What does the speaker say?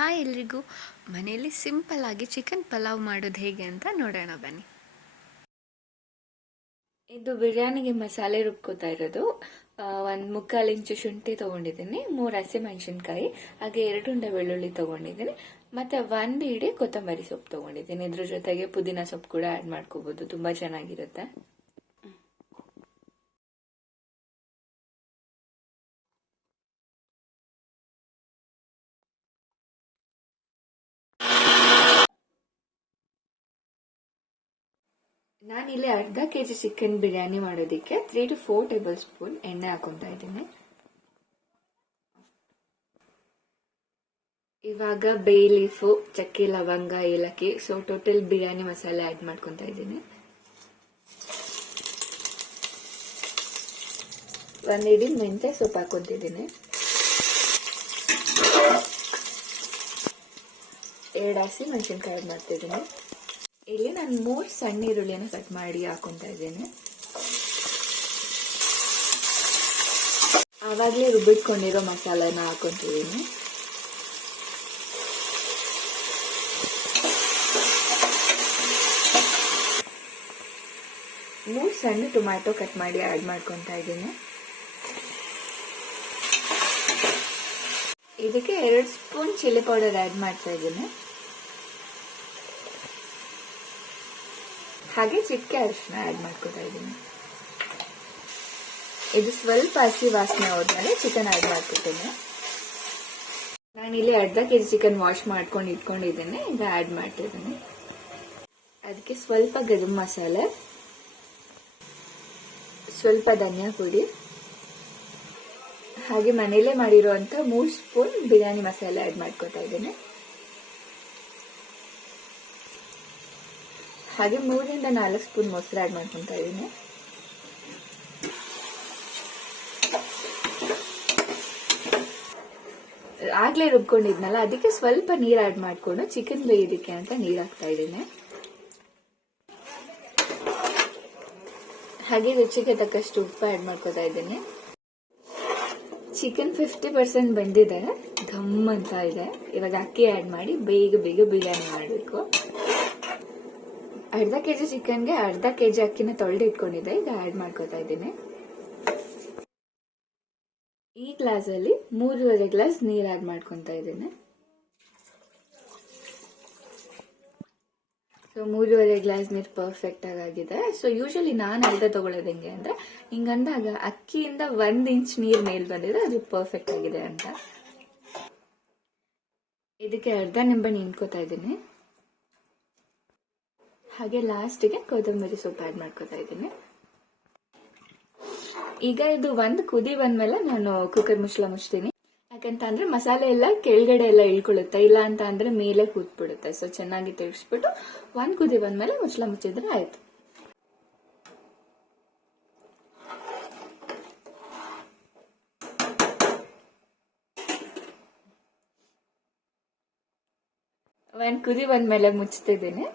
Hi ಎಲ್ರಿಗೂ. ಮನೆಯಲ್ಲಿ ಸಿಂಪಲ್ಲಾಗಿ ಚಿಕನ್ ಪಲಾವ್ ಮಾಡೋದು ಹೇಗೆ ಅಂತ ನೋಡೋಣ ಬನ್ನಿ. ಇದು ಬಿರಿಯಾನಿಗೆ ಮಸಾಲೆ ರುಬ್ಕೋತಾ ಇರೋದು. ಒಂದು 3/4 ಇಂಚು ಶುಂಠಿ ತೊಗೊಂಡಿದ್ದೀನಿ, 3 ಹಸಿಮೆಣಸಿನ್ಕಾಯಿ, ಹಾಗೆ 2 ಉಂಡೆ ಬೆಳ್ಳುಳ್ಳಿ ತೊಗೊಂಡಿದ್ದೀನಿ, ಮತ್ತೆ 1 ಇಡೀ ಕೊತ್ತಂಬರಿ ಸೊಪ್ಪು ತೊಗೊಂಡಿದ್ದೀನಿ. ಇದ್ರ ಜೊತೆಗೆ ಪುದೀನ ಸೊಪ್ಪು ಕೂಡ ಆ್ಯಡ್ ಮಾಡ್ಕೋಬೋದು, ತುಂಬ ಚೆನ್ನಾಗಿರುತ್ತೆ. ನಾನಿಲ್ಲಿ ಅರ್ಧ ಕೆಜಿ ಚಿಕನ್ ಬಿರಿಯಾನಿ ಮಾಡೋದಕ್ಕೆ 3 to 4 ಟೇಬಲ್ ಸ್ಪೂನ್ ಎಣ್ಣೆ ಹಾಕೊತಾ ಇದ್ದೀನಿ. ಇವಾಗ ಬೇ ಲೀಫು, ಚಕ್ಕೆ, ಲವಂಗ, ಏಲಕ್ಕಿ, ಸೊ ಟೋಟಲ್ ಬಿರಿಯಾನಿ ಮಸಾಲೆ ಆ್ಯಡ್ ಮಾಡ್ಕೊತಾ ಇದ್ದೀನಿ. 1 ಇಡೀ ಮೆಂತ್ಯ ಸೊಪ್ಪು ಹಾಕೊತಿದ್ದೀನಿ, 2 ಹಸಿಮೆಣಸಿನ್ಕಾಯಿ ಆ್ಯಡ್ ಮಾಡ್ತಿದ್ದೀನಿ. ಇಲ್ಲಿ ನಾನು 3 ಸಣ್ಣ ಈರುಳ್ಳಿಯನ್ನು ಕಟ್ ಮಾಡಿ ಹಾಕೊತಾ ಇದ್ದೇನೆ. ಆವಾಗಲೇ ರುಬ್ಬಿಟ್ಕೊಂಡಿರೋ ಮಸಾಲೆನ ಹಾಕೊಂತಿದ್ದೀನಿ. ಮೂರು ಸಣ್ಣ ಟೊಮ್ಯಾಟೊ ಕಟ್ ಮಾಡಿ ಆ್ಯಡ್ ಮಾಡ್ಕೊತಾ ಇದ್ದೀನಿ. ಇದಕ್ಕೆ 2 ಸ್ಪೂನ್ ಚಿಲ್ಲಿ ಪೌಡರ್ ಆ್ಯಡ್ ಮಾಡ್ತಾ ಇದ್ದೀನಿ, ಹಾಗೆ ಚಿಟಿಕೆ ಅರಿಶಿನ ಆ್ಯಡ್ ಮಾಡ್ಕೊತಾ ಇದ್ದೀನಿ. ಇದು ಸ್ವಲ್ಪ ಹಸಿ ವಾಸನೆ ಹೋದ್ಮೇಲೆ ಚಿಕನ್ ಆ್ಯಡ್ ಮಾಡ್ಕೊತೀನಿ. ನಾನಿಲ್ಲಿ ಅರ್ಧ ಕೆಜಿ ಚಿಕನ್ ವಾಶ್ ಮಾಡ್ಕೊಂಡು ಇಟ್ಕೊಂಡಿದ್ದೀನಿ, ಈಗ ಆ್ಯಡ್ ಮಾಡ್ತಿದ್ದೀನಿ. ಅದಕ್ಕೆ ಸ್ವಲ್ಪ ಗರಂ ಮಸಾಲೆ, ಸ್ವಲ್ಪ ಧನಿಯಾ ಪುಡಿ, ಹಾಗೆ ಮನೇಲೆ ಮಾಡಿರುವಂಥ 3 ಸ್ಪೂನ್ ಬಿರಿಯಾನಿ ಮಸಾಲೆ ಆ್ಯಡ್ ಮಾಡ್ಕೊತಾ ಇದ್ದೀನಿ. ಹಾಗೆ 3 ರಿಂದ 4 ಸ್ಪೂನ್ ಮೊಸರು ಆ್ಯಡ್ ಮಾಡ್ಕೊತಾ ಇದ್ದೀನಿ. ಆಗ್ಲೇ ರುಬ್ಕೊಂಡಿದ್ನಲ್ಲ, ಅದಕ್ಕೆ ಸ್ವಲ್ಪ ನೀರು ಆ್ಯಡ್ ಮಾಡ್ಕೊಂಡು ಚಿಕನ್ ಬೇಯೋದಕ್ಕೆ ಅಂತ ನೀರು ಹಾಕ್ತಾ ಇದ್ದೀನಿ. ಹಾಗೆ ರುಚಿಗೆ ತಕ್ಕಷ್ಟು ಉಪ್ಪು ಆ್ಯಡ್ ಮಾಡ್ಕೊತಾ ಇದ್ದೀನಿ. ಚಿಕನ್ 50% ಬೆಂದಿದೆ, ಘಮ್ ಅಂತ ಇದೆ. ಇವಾಗ ಅಕ್ಕಿ ಆ್ಯಡ್ ಮಾಡಿ ಬೇಗ ಬಿರಿಯಾನಿ ಮಾಡಬೇಕು. ಅರ್ಧ ಕೆಜಿ ಚಿಕನ್ಗೆ ಅರ್ಧ ಕೆಜಿ ಅಕ್ಕಿನ ತೊಳೆದು ಇಟ್ಕೊಂಡಿದ್ದೆ, ಈಗ ಆ್ಯಡ್ ಮಾಡ್ಕೊತಾ ಇದ್ದೀನಿ. ಈ ಗ್ಲಾಸಲ್ಲಿ 3.5 ಗ್ಲಾಸ್ ನೀರು ಆ್ಯಡ್ ಮಾಡ್ಕೊತಾ ಇದ್ದೀನಿ. ಸೊ 3.5 ಗ್ಲಾಸ್ ನೀರು ಪರ್ಫೆಕ್ಟ್ ಆಗಿದೆ. ಸೊ ಯೂಶಲಿ ನಾನು ಅರ್ಧ ತಗೊಳ್ಳೋದು ಹೆಂಗೆ ಅಂದ್ರೆ, ಹಿಂಗಂದಾಗ ಅಕ್ಕಿಯಿಂದ 1 ಇಂಚ್ ನೀರು ಮೇಲ್ ಬಂದಿದ್ರೆ ಅದು ಪರ್ಫೆಕ್ಟ್ ಆಗಿದೆ ಅಂತ. ಇದಕ್ಕೆ ಅರ್ಧ ನಿಂಬೆಹಣ್ಣು ಹಿಂಡ್ಕೊತಾ ಇದ್ದೀನಿ, ಹಾಗೆ ಲಾಸ್ಟಿಗೆ ಕೊತ್ತಂಬರಿ ಸೊಪ್ಪು ಆ್ಯಡ್ ಮಾಡ್ಕೊತಾ ಇದ್ದೀನಿ. ಈಗ ಇದು 1 ಕುದಿ ಬಂದ್ಮೇಲೆ ನಾನು ಕುಕ್ಕರ್ ಮುಚ್ಚಳ ಮುಚ್ತೀನಿ. ಯಾಕಂತ ಅಂದ್ರೆ ಮಸಾಲೆ ಎಲ್ಲ ಕೆಳಗಡೆ ಎಲ್ಲ ಇಳ್ಕೊಳ್ಳುತ್ತೆ, ಇಲ್ಲ ಅಂತ ಅಂದ್ರೆ ಮೇಲೆ ಕೂತ್ಬಿಡುತ್ತೆ. ಸೊ ಚೆನ್ನಾಗಿ ತಿರ್ಗಿಸ್ಬಿಟ್ಟು 1 ಕುದಿ ಬಂದ್ಮೇಲೆ ಮುಚ್ಚಳ ಮುಚ್ಚಿದ್ರೆ ಆಯ್ತು. ಒಂದು ಕುದಿ ಬಂದ್ಮೇಲೆ ಮುಚ್ತಿದ್ದೀನಿ.